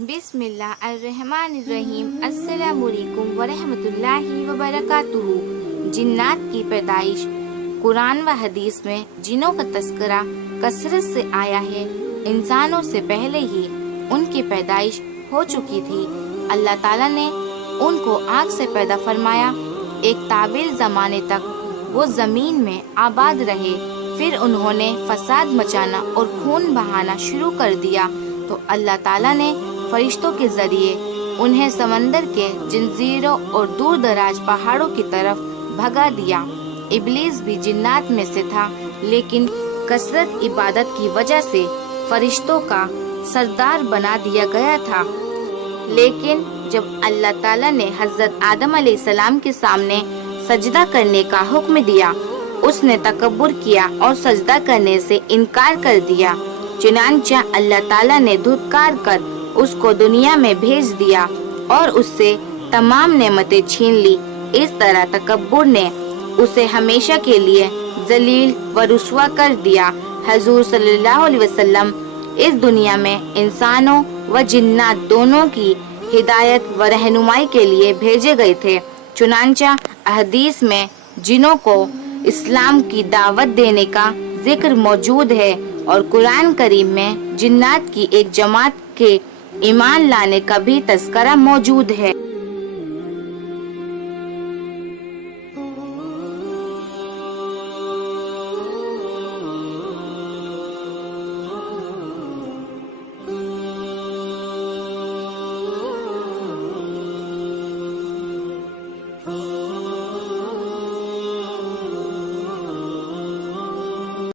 बिस्मिल्लाहिर्रहमानिर्रहीम। अस्सलामु अलैकुम वरहमतुल्लाहि वबरकातुहू। जिन्नात की पैदाइश। कुरान व हदीस में जिनों का तस्करा कसरत से आया है। इंसानों से पहले ही उनकी पैदाइश हो चुकी थी। अल्लाह ताला ने उनको आग से पैदा फरमाया। एक तावील ज़माने तक वो ज़मीन में आबाद रहे। फिर उन्होंने फसाद मचाना और खून बहाना शुरू कर दिया तो अल्लाह ताला ने फरिश्तों के जरिए उन्हें समंदर के जंजीरों और दूर दराज पहाड़ों की तरफ भगा दिया। इब्लीस भी जिन्नात में से था, लेकिन कसरत इबादत की वजह से फरिश्तों का सरदार बना दिया गया था। लेकिन जब अल्लाह ताला ने हज़रत आदम अलैहिस्सलाम के सामने सजदा करने का हुक्म दिया, उसने तकब्बुर किया और सजदा करने से इनकार कर दिया। चुनांचे अल्लाह ताला ने धुतकार कर उसको दुनिया में भेज दिया और उससे तमाम नेमतें छीन ली। इस तरह तकब्बुर ने उसे हमेशा के लिए जलील व रुस्वा कर दिया। हजूर सल्लल्लाहु अलैहि वसल्लम इस दुनिया में इंसानों व जिन्नात दोनों की हिदायत व रहनुमाई के लिए भेजे गए थे। चुनांचे हदीस में जिनों को इस्लाम की दावत देने का जिक्र मौजूद है और कुरान करीम में जिन्नात की एक जमात के ईमान लाने का भी तज़किरा मौजूद है।